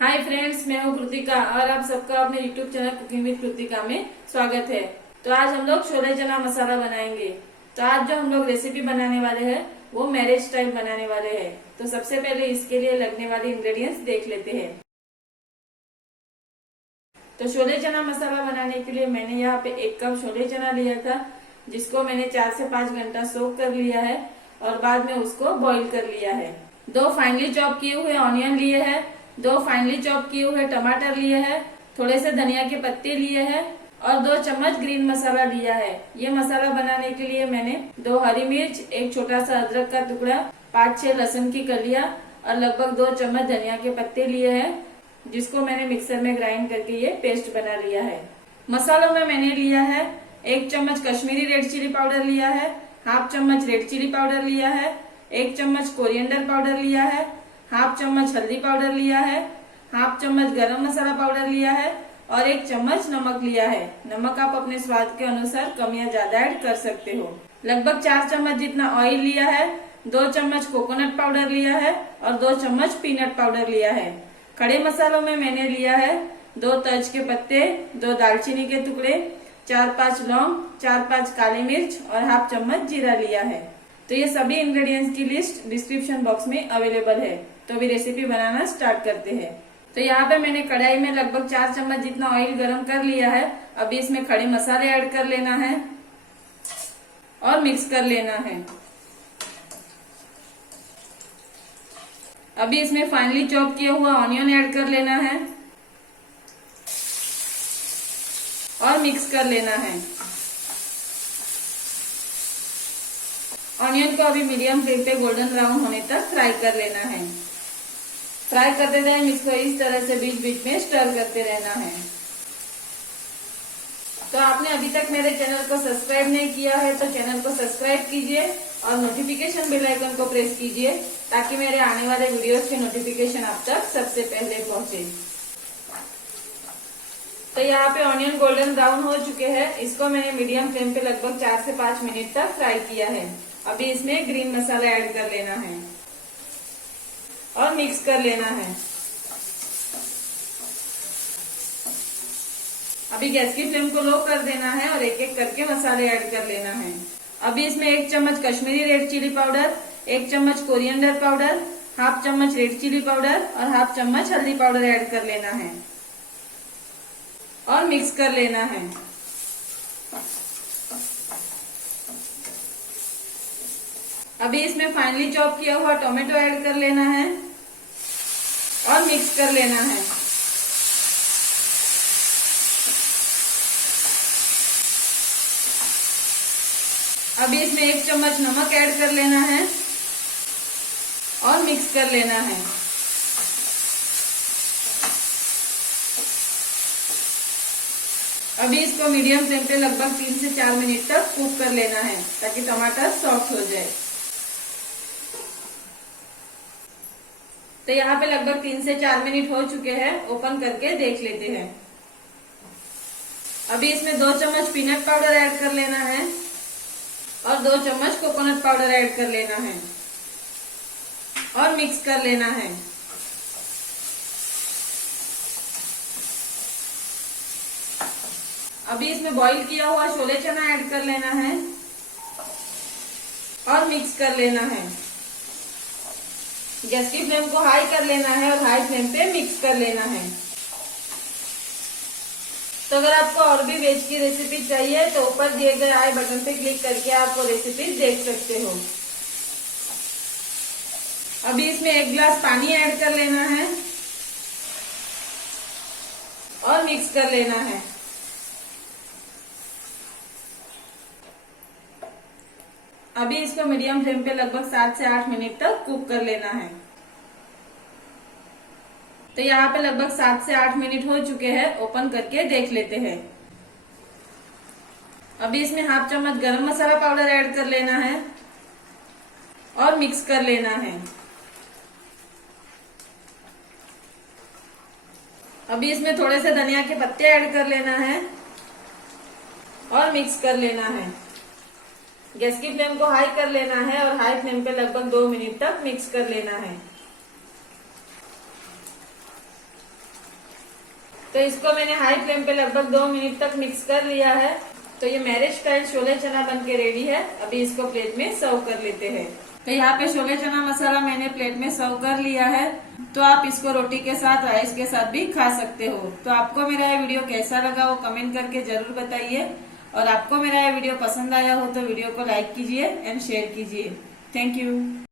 Hi friends, मैं हूँ कृतिका और आप सबका अपने YouTube channel cooking with Kritika में स्वागत है। तो आज हम लोग छोले चना मसाला बनाएंगे। तो आज जो हम लोग रेसिपी बनाने वाले हैं वो मैरिज स्टाइल बनाने वाले हैं। तो सबसे पहले इसके लिए लगने वाले इंग्रेडिएंट्स देख लेते हैं। तो छोले चना मसाला बनाने के लिए मैंने यहाँ पे 1 कप छोले चना लिया था, जिसको मैंने 4 से 5 घंटा सोक कर लिया है और बाद में उसको बॉईल कर लिया है। 2 फाइनली चॉप किए हुए ऑनियन लिए हैं, 2 फाइनली चॉप किए हुए टमाटर लिए हैं, थोड़े से धनिया के पत्ते लिए हैं और 2 चम्मच ग्रीन मसाला लिया है। ये मसाला बनाने के लिए मैंने 2 हरी मिर्च, 1 छोटा सा अदरक का टुकड़ा, 5-6 लहसुन की कलियां और लगभग 2 चम्मच धनिया के पत्ते लिए हैं, जिसको मैंने मिक्सर में ग्राइंड करके ये पेस्ट बना लिया है। मसालों में मैंने लिया है 1 चम्मच कश्मीरी रेड चिली पाउडर लिया है, हाफ चम्मच रेड चिली पाउडर लिया है, 1 चम्मच कोरिएंडर पाउडर लिया है, हाफ चम्मच हल्दी पाउडर लिया है, हाफ चम्मच गरम मसाला पाउडर लिया है और 1 चम्मच नमक लिया है। नमक आप अपने स्वाद के अनुसार कम या ज्यादा ऐड कर सकते हो। लगभग 4 चम्मच जितना ऑयल लिया है, 2 चम्मच कोकोनट पाउडर लिया है और 2 चम्मच पीनट पाउडर लिया है। खड़े मसालों में मैंने लिया है 2 तज के पत्ते, 2 दालचीनी के टुकड़े, 4-5 लौंग, 4-5 काली मिर्च और हाफ चम्मच जीरा लिया है। तो ये सभी इंग्रेडिएंट्स की लिस्ट डिस्क्रिप्शन बॉक्स में अवेलेबल है। तो अभी रेसिपी बनाना स्टार्ट करते हैं। तो यहाँ पे मैंने कढ़ाई में लगभग 4 चम्मच जितना ऑयल गरम कर लिया है। अभी इसमें खड़े मसाले ऐड कर लेना है और मिक्स कर लेना है। अभी इसमें फाइनली चॉप किया हुआ ऑनियन ऐड कर लेना है और मिक्स कर लेना है। ऑनियन को अभी मीडियम फ्लेम पे गोल्डन ब्राउन होने तक फ्राई कर लेना है। फ्राई करते टाइम इसको इस तरह से बीच बीच में स्टर करते रहना है। तो आपने अभी तक मेरे चैनल को सब्सक्राइब नहीं किया है तो चैनल को सब्सक्राइब कीजिए और नोटिफिकेशन बेल आइकन को प्रेस कीजिए, ताकि मेरे आने वाले वीडियोस के नोटिफिकेशन आप तक सबसे पहले पहुंचे। तो यहाँ पे ऑनियन गोल्डन ब्राउन हो चुके हैं। इसको मैंने मीडियम फ्लेम पे लगभग 4 से 5 मिनट तक फ्राई किया है। अभी इसमें ग्रीन मसाला ऐड कर लेना है और मिक्स कर लेना है। अभी गैस की फ्लेम को लो कर देना है और एक एक करके मसाले ऐड कर लेना है। अभी इसमें 1 चम्मच कश्मीरी रेड चिली पाउडर, 1 चम्मच कोरिएंडर पाउडर, हाफ चम्मच रेड चिली पाउडर और हाफ चम्मच हल्दी पाउडर ऐड कर लेना है और मिक्स कर लेना है। अभी इसमें फाइनली चॉप किया हुआ टोमेटो ऐड कर लेना है और मिक्स कर लेना है। अभी इसमें 1 चम्मच नमक ऐड कर लेना है और मिक्स कर लेना है। अभी इसको मीडियम फ्लेम पे लगभग 3 से 4 मिनट तक कुक कर लेना है, ताकि टमाटर सॉफ्ट हो जाए। तो यहाँ पे लगभग 3 से 4 मिनट हो चुके हैं। ओपन करके देख लेते हैं। अभी इसमें 2 चम्मच पीनट पाउडर ऐड कर लेना है और 2 चम्मच कोकोनट पाउडर ऐड कर लेना है और मिक्स कर लेना है। अभी इसमें बॉईल किया हुआ छोले चना ऐड कर लेना है और मिक्स कर लेना है। गैस की फ्लेम को हाई कर लेना है और हाई फ्लेम पे मिक्स कर लेना है। तो अगर आपको और भी वेज की रेसिपी चाहिए तो ऊपर दिए गए आई बटन पे क्लिक करके आप वो रेसिपी देख सकते हो। अभी इसमें 1 गिलास पानी ऐड कर लेना है और मिक्स कर लेना है। अभी इसको मीडियम फ्लेम पे लगभग 7 से 8 मिनट तक कुक कर लेना है। तो यहाँ पे लगभग 7 से 8 मिनट हो चुके हैं। ओपन करके देख लेते हैं। अभी इसमें हाफ चम्मच गरम मसाला पाउडर ऐड कर लेना है और मिक्स कर लेना है। अभी इसमें थोड़े से धनिया के पत्ते ऐड कर लेना है और मिक्स कर लेना है। गैस की फ्लेम को हाई कर लेना है और हाई फ्लेम पे लगभग 2 मिनट तक मिक्स कर लेना है। तो इसको मैंने हाई फ्लेम पे लगभग 2 मिनट तक मिक्स कर लिया है। तो ये मैरिज स्टाइल छोले चना बन के रेडी है। अभी इसको प्लेट में सर्व कर लेते हैं। तो यहाँ पे छोले चना मसाला मैंने प्लेट में सर्व कर लिया है। तो आप इसको रोटी के साथ, राइस के साथ भी खा सकते हो। तो आपको मेरा ये वीडियो कैसा लगा वो कमेंट करके जरूर बताइए। और आपको मेरा ये वीडियो पसंद आया हो तो वीडियो को लाइक कीजिए एंड शेयर कीजिए। Thank you.